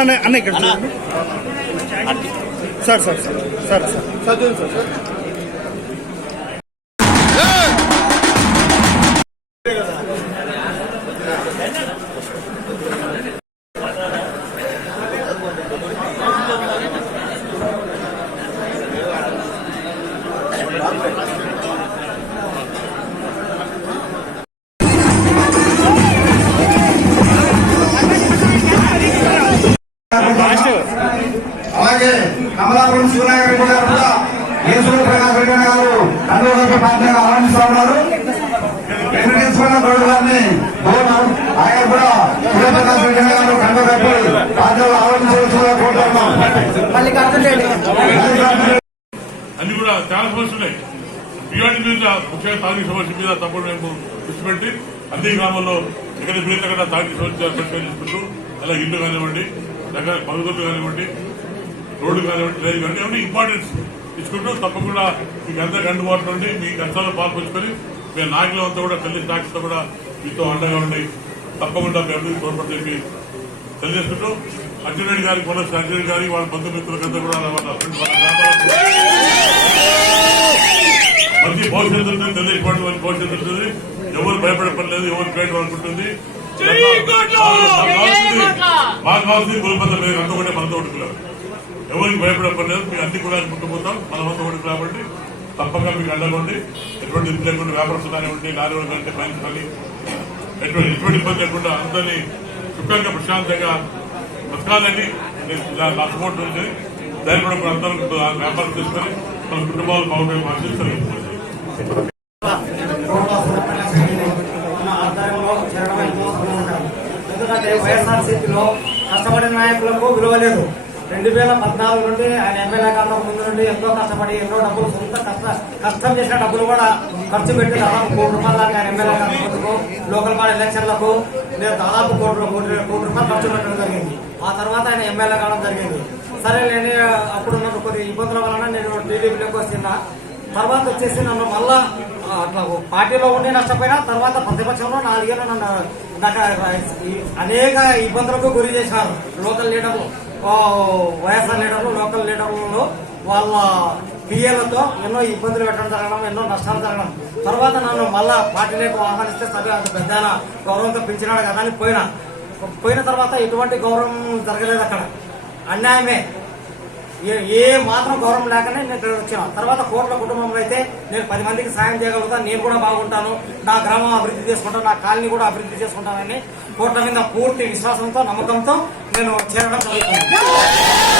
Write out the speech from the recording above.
అన్న ఇక్కడ sir sir sir sir sir sir sir అలాగే కమలాపురం శివనాయక రెడ్డి గారు కూడా ఈశ్వర ప్రకాశ్ రెడ్డి గారు కండోదర్శ పార్టీగా ఆహ్వానిస్తా ఉన్నారు. వెంకటేశ్వర గౌడ్ గారిని ఆయన కూడా సూర్యప్రకాశ్ రెడ్డి గారు కండోదర్శి పార్టీలో ఆహ్వానించవలసిందిగా కోరుతున్నాం. అన్ని కూడా చాలా సమస్యలు ఉన్నాయి. ఇవాటి మీద ముఖ్యంగా తాగిన సమస్య మీద తప్పుడు మేము దృష్టి పెట్టి అన్ని గ్రామాల్లో ఎక్కడ వీళ్ళక్కడ తాగిన సమస్య పరిష్కరించుకుంటూ అలా ఇల్లు కానివ్వండి, దగ్గర పరుగుదొడ్లు కానివ్వండి, రోడ్డు కానివ్వండి, లేదు కానీ అవన్నీ ఇంపార్టెన్స్ ఇచ్చుకుంటూ తప్పకుండా మీకు అందరికీ అందుబాటులో ఉండి మీ కష్టాల్లో పాల్పంచుకొని మీ నాయకులంతా కూడా కలిసి నాయకులతో కూడా మీతో అండగా ఉండి తప్పకుండా మీ అభివృద్ధి తోడ్పడి తెలియజేసుకుంటూ అర్జున్ గారికి కూడా అర్జున్ గారికి వాళ్ళ బంధుమిత్రులకంతా కూడా మంచి భవిష్యత్తు తెలియకపోవడం మంచి భవిష్యత్తు ఉంటుంది. ఎవరు భయపడే పని లేదు, ఎవరు పేట అనుకుంటుంది. మాకు కావాల్సింది కులబంధం లేదు, అంతా కూడా మనతో ఉడుకున్నారు. ఎవరికి భయపడే పని లేదు. మీకు అన్ని కూడా ముట్టుకుపోతాం, మనమంతా ఉడుకు కాబట్టి తప్పక మీకు అండగండి. ఎటువంటి ఇబ్బంది లేకుండా వ్యాపారస్తులు కానివ్వండి, లారీ కంటే బ్యాంక్ కానీ ఎటువంటి ఇబ్బంది లేకుండా అందరినీ సుఖంగా ప్రశాంతంగా బతకాలని నా సపోర్ట్ ఉంది. దాన్ని కూడా అందరూ వ్యాపారం చేసుకొని మన కుటుంబాలు బాగుంటాయి ఆశిస్తారు. ఎందుకంటే వైఎస్ఆర్సీపీలో కష్టపడిన నాయకులకు విలువ లేదు. 2014 నుండి ఆయన ఎమ్మెల్యే కాలం ముందు నుండి ఎంతో కష్టపడి ఎన్నో డబ్బులు సొంత కష్టం చేసిన డబ్బులు కూడా ఖర్చు పెట్టి దాదాపు ₹1 దాకా ఆయన ఎమ్మెల్యే కాలందుకు లోకల్ బాడీ ఎలక్షన్లకు నేను దాదాపు ₹1 ఖర్చు పెట్టడం జరిగింది. ఆ తర్వాత ఆయన ఎమ్మెల్యే కావడం జరిగింది. సరే నేను అప్పుడు నాకు కొన్ని ఇబ్బందుల వలన నేను టీడీపీలోకి వచ్చిన తర్వాత వచ్చేసి నన్ను మళ్ళా అట్లా పార్టీలో ఉండి నష్టపోయినా తర్వాత ప్రతిపక్షంలో 4 ఏళ్ళు నన్ను నాకు అనేక ఇబ్బందులకు గురి చేసినారు. లోకల్ లీడర్లు, వైఎస్ఆర్ లీడర్లు, లోకల్ లీడర్లలో వాళ్ళ పిఏలతో ఎన్నో ఇబ్బందులు పెట్టడం జరగడం, ఎన్నో నష్టాలు జరగడం. తర్వాత నన్ను మళ్ళా పార్టీలోకి ఆహ్వానిస్తే సరే అంత పెద్ద గౌరవంతో పెంచినాడు కదా అని పోయిన తర్వాత ఎటువంటి గౌరవం జరగలేదు. అక్కడ అన్యాయమే, ఏ మాత్రం గౌరవం లేకనే నేను ఇక్కడ వచ్చాను. తర్వాత కోట్ల కుటుంబంలో అయితే నేను 10 మందికి సాయం చేయగలుగుతాను, నేను కూడా బాగుంటాను, నా గ్రామం అభివృద్ధి చేసుకుంటాను, నా కాలనీ కూడా అభివృద్ధి చేసుకుంటానని కోట్ల మీద పూర్తి విశ్వాసంతో, నమ్మకంతో నేను చేరడం జరుగుతుంది.